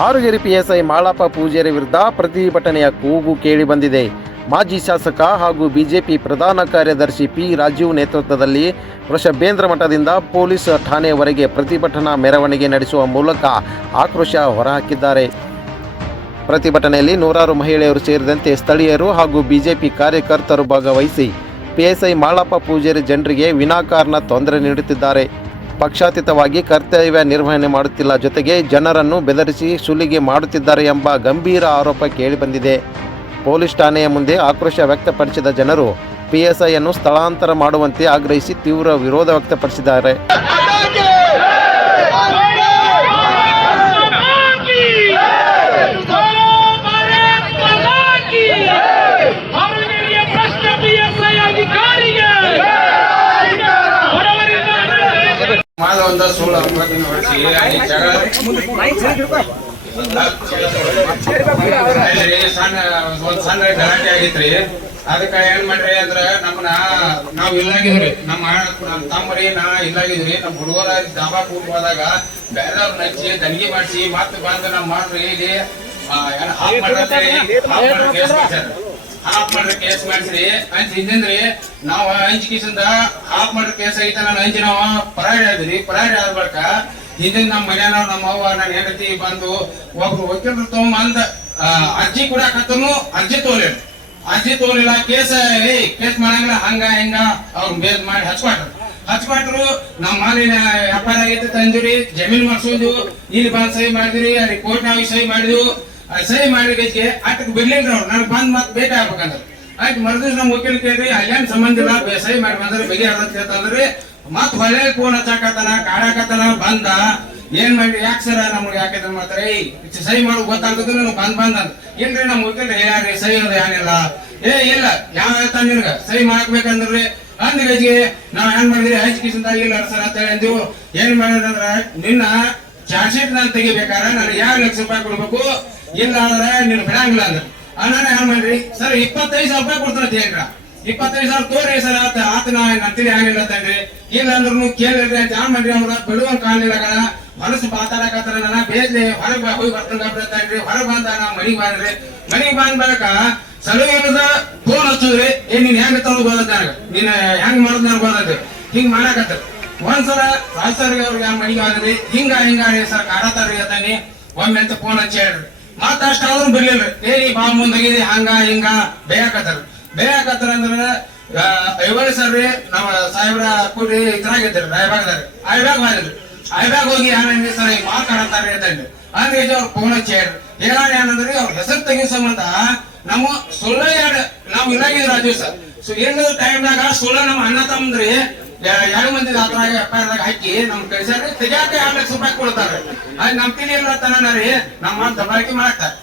ಹಾರುಗೆರೆ PSI Malappa Poojary ವಿರುದ್ಧ ಪ್ರತಿಭಟನೆಯ ಕೂಗು ಕೇಳಿಬಂದಿದೆ. ಮಾಜಿ ಶಾಸಕ ಹಾಗೂ ಬಿಜೆಪಿ ಪ್ರಧಾನ ಕಾರ್ಯದರ್ಶಿ ಪಿ ರಾಜೀವ್ ನೇತೃತ್ವದಲ್ಲಿ ವೃಷಭೇಂದ್ರ ಮಠದಿಂದ ಪೊಲೀಸ್ ಠಾಣೆಯವರೆಗೆ ಪ್ರತಿಭಟನಾ ಮೆರವಣಿಗೆ ನಡೆಸುವ ಮೂಲಕ ಆಕ್ರೋಶ ಹೊರಹಾಕಿದ್ದಾರೆ. ಪ್ರತಿಭಟನೆಯಲ್ಲಿ ನೂರಾರು ಮಹಿಳೆಯರು ಸೇರಿದಂತೆ ಸ್ಥಳೀಯರು ಹಾಗೂ ಬಿಜೆಪಿ ಕಾರ್ಯಕರ್ತರು ಭಾಗವಹಿಸಿ ಪಿಎಸ್ಐ ಮಾಳಪ್ಪ ಪೂಜಾರಿ ಜನರಿಗೆ ವಿನಾಕಾರಣ ತೊಂದರೆ ನೀಡುತ್ತಿದ್ದಾರೆ, ಪಕ್ಷಾತೀತವಾಗಿ ಕರ್ತವ್ಯ ನಿರ್ವಹಣೆ ಮಾಡುತ್ತಿಲ್ಲ, ಜೊತೆಗೆ ಜನರನ್ನು ಬೆದರಿಸಿ ಸುಲಿಗೆ ಮಾಡುತ್ತಿದ್ದಾರೆ ಎಂಬ ಗಂಭೀರ ಆರೋಪ ಕೇಳಿಬಂದಿದೆ. ಪೊಲೀಸ್ ಠಾಣೆಯ ಮುಂದೆ ಆಕ್ರೋಶ ವ್ಯಕ್ತಪಡಿಸಿದ ಜನರು ಪಿಎಸ್ಐಯನ್ನು ಸ್ಥಳಾಂತರ ಮಾಡುವಂತೆ ಆಗ್ರಹಿಸಿ ತೀವ್ರ ವಿರೋಧ ವ್ಯಕ್ತಪಡಿಸಿದ್ದಾರೆ. ಒಂದು ಸುಳ್ಳು ಸಣ್ಣ ಗಲಾಟೆ ಆಗೈತ್ರಿ. ಅದಕ್ಕ ಏನ್ ಮಾಡ್ರಿ ಅಂದ್ರ ನಮ್ಮನ್ನ ನಾವ್ ಇಲ್ಲಾಗಿದ್ರಿ, ನಮ್ಮ ತಮ್ಮರಿ ನಾ ಇಲ್ಲಾಗಿದ್ರಿ. ನಮ್ ಹುಡುಗರ ಡಾಬಾ ಕೂಟ್ ಹೋದಾಗ ಬೇರೆಯವ್ರ ನಚ್ಚಿ ದನಿಗೆ ಮಾಡಿಸಿ ಮತ್ ಬಂದು ನಮ್ ಮಾಡ್ರಿ ಇಲ್ಲಿ ಹಾಫ್ ಮಾಡ್ರಿ ಕೇಸ್ ಮಾಡಿಸ್ರಿ ಅಂತ ಹಿಂದ್ರಿ. ನಾವ್ ಅಂಜಿಕೆಸಿಂದ ಹಾಫ್ ಮಾಡ್ರಿ ಕೇಸ್ ಐತ ನಾನು ಅಂಜಿ ನಾವ್ ಪರಾರಿ ಆದ್ರಿ. ಪರಾರಿ ಆದ ಬಳಿಕ ಹಿಂದಿನ ನಮ್ಮ ಮನೆಯವ್ರು ನಮ್ಮ ಅವ್ವ ನನ್ನ ಹೆಂಡತಿ ಬಂದು ಒಬ್ರು ವಕೀಲರು ತಗೊಂಬಂದ ಅರ್ಜಿ ಕೊಡಕತ್ತನು. ಅರ್ಜಿ ತೋಲಿಲ್ಲ. ಕೇಸ್ ಮಾಡಂಗಿಲ್ಲ, ಹಂಗ ಹಿಂಗ ಅವ್ರ ಬೇದ್ ಮಾಡಿ ಹಚ್ಕೊಟ್ರು. ನಮ್ಮ ಮಾಲಿನ ವ್ಯಾಪಾರ ಆಗೈತೆ ತಂದಿರಿ, ಜಮೀನ್ ಮಾಡ್ಸೋದು, ಇಲ್ಲಿ ಬಂದ್ ಸಹಿ ಮಾಡಿದ್ರಿ, ಅಲ್ಲಿ ಕೋರ್ಟ್ ನಾವ್ ಸಹಿ ಮಾಡಿದ್ವು. ಸಹಿ ಮಾಡಿದಕ್ಕೆ ಅಟ್ಟಕ್ ಬಿಡ್ಲಿಲ್ರಿ ಅವ್ರು. ನನಗ್ ಬಂದ್ ಮತ್ ಭೇಟಿ ಆಗ್ಬೇಕಂದ್ರೆ ಆಯ್ತು. ಮರದಿವ್ಸ ನಮ್ ವಕೀಲ್ ಕೇಳ್ರಿ, ಅಲ್ಲೇನ್ ಸಂಬಂಧ ಇಲ್ಲ, ಸಹಿ ಮಾಡಿ ಬಂದ್ರೆ ಬಗೆಹರಂತ ಹೇಳ್ತಂದ್ರಿ. ಮತ್ ಹೊಳೆ ಫೋನ್ ಹಚ್ಚಾಕತ್ತಾನ, ಕಾಡಾಕತ್ತಾನ. ಬಂದ ಏನ್ ಮಾಡಿ ಯಾಕೆ ಸರ ನಮ್ಗೆ ಯಾಕೆ ಮಾಡ್ತಾರೆ, ಸಹಿ ಮಾಡೋದು ಗೊತ್ತಾಗ್ತದ ನಮ್ಗೆ ಬಂದ್ ಅಂತ. ಇಲ್ರಿ ನಮ್ ವಕೀಲ್ ಹೇಳ್ಯಾರಿ ಸಹಿ ಅದು ಏನಿಲ್ಲ. ಇಲ್ಲ ಯಾವ ಹೇಳ್ತಾನ ನಿನ್ಗ ಸಹಿ ಮಾಡ್ಬೇಕಂದ್ರಿ ಅಂದ್ರಿಗೆ ನಾವ್ ಏನ್ ಮಾಡಿದ್ರಿ ಹಂಚಿಕಿಸಿಂದ ಇಲ್ಲ ಸರ್ ಅಂತ ಹೇಳಿ ಅಂದಿವು. ಏನ್ ಮಾಡಿದ್ರಂದ್ರ ನಿನ್ನ ಚಾರ್ಜ್ ಶೀಟ್ ನಾನು ತೆಗಿಬೇಕಾದ್ರೆ ನನಗೆ 2 ಲಕ್ಷ ರೂಪಾಯಿ ಕೊಡ್ಬೇಕು, ಇಲ್ಲ ಅಂದ್ರೆ ನೀನು ಬಿಡಂಗಿಲ್ಲ ಅಂದ್ರೆ ನಾನು ಏನ್ ಮಾಡ್ರಿ ಸರ್ 25,000 ರೂಪಾಯಿ ಕೊಡ್ತಾನೆ ಹೇಳ್ರ. 25,000 ತೋರಿ ಸರ್ ಆತನ ನಂತಿರಿ ಏನಿಲ್ಲ ತಂದ್ರಿ. ಇಲ್ಲ ಅಂದ್ರೂ ಕೇಳಿದ್ರಿ ಅಂತ ಏನ್ ಮಾಡ್ರಿ ಅವ್ರ ಬಿಡುವಂಗ ಕಾಣಲಿಲ್ಲ. ಮನಸ್ಸು ಮಾತಾಡಕತ್ತಾರ. ನನ್ನ ಬೇಜೆ ಹೊರಗೆ ಹೋಗಿ ಬರ್ತಂಗ್ರಿ. ಹೊರಗೆ ಬಂದ ನಾ ಮನಿಗ್ ಬಂದ್ರಿ. ಮನಿಗ್ ಬಂದ್ ಬಳಿಕ ಸಲುವಿನದ ಫೋನ್ ಹಚ್ಚದ್ರಿ. ನೀನ್ ಹೆಂಗ್ ತಗೊಂಡ್ ಗೊತ್ತ ನನಗ, ನೀನ್ ಹೆಂಗ್ ಮಾಡೋದ್ ನನಗೆ ಗೊತ್ತೈತಿ. ಹಿಂಗ್ ಮಾಡಾಕತ್ತ ಒಂದ್ಸಲ ರಾಜಸರ್ಗೆ ಅವ್ರಿಗೆ ಮನಿಗೆ ಹೋದ್ರಿ. ಹಿಂಗ ಸರ್ ಕಾಡತಾರ್ರಿ ಅತಾನಿ ಒಮ್ಮೆ ಅಂತ ಫೋನ್ ಹಚ್ಚಿ ಹೇಳ್ರಿ. ಮತ್ತ ಅಷ್ಟ ಆದ್ರೂ ಬರ್ಲಿಲ್ರಿ. ನೀ ಬಾ ಮುಂದಾಗಿದಿ ಹಂಗ ಹಿಂಗ ಬೇಯಾಕತ್ತಾರ ಅಂದ್ರ ಐವಳಿ ಸರ್ರಿ ನಮ್ಮ ಸಾಹೇಬ್ರ ಕೂಡಿ ಇದ್ರಾಗಿದ್ರಿ ರಾಯಬಾಗದಾರಿ. ಐಬ್ಯಾಗ ಹೋಗಿ ಏನ್ರಿ ಸರ್ ಈಗ ಮಾತಾಡತಾರ್ರಿ ಅಂತಂದ್ರಿ. ಅಂದ್ರೆ ಅವ್ರ ಫೋನ್ ಹಚ್ಚಿ ಹೇಳ್ರಿ. ಹೇಳಾರ ಏನಂದ್ರಿ ಅವ್ರ ಹೆಸರು ತೆಗಿಯೋ ಸಂಬಂಧ ನಮ್ಮ ಸುಳ್ಳ ನಾವ್ ಇಲ್ಲಾಗಿದ್ರಿ ಆ ದಿವಸ. ಸೊ ಏನ ಟೈಮ್ನಾಗ ಸುಳ್ಳ ನಮ್ಮ ಅಣ್ಣ ತಮ್ಮಂದ್ರಿ 2 ಮಂದಿ ಅದ್ರಾಗ ಎಫ್ಐಆರ್ ಹಾಕಿ ನಮ್ ಕಳಿಸ್ಯಾರ. ತೆಗಿಯಾಕ 2 ಲಕ್ಷ ರೂಪಾಯಿ ಕೊಡ್ತಾರೆ. ಅದ್ ನಮ್ ತಿಳಿ ಇಲ್ಲ ತನ ನಮ್ಮ ದಬಾಳಿಕೆ ಮಾಡ್ತಾರೆ.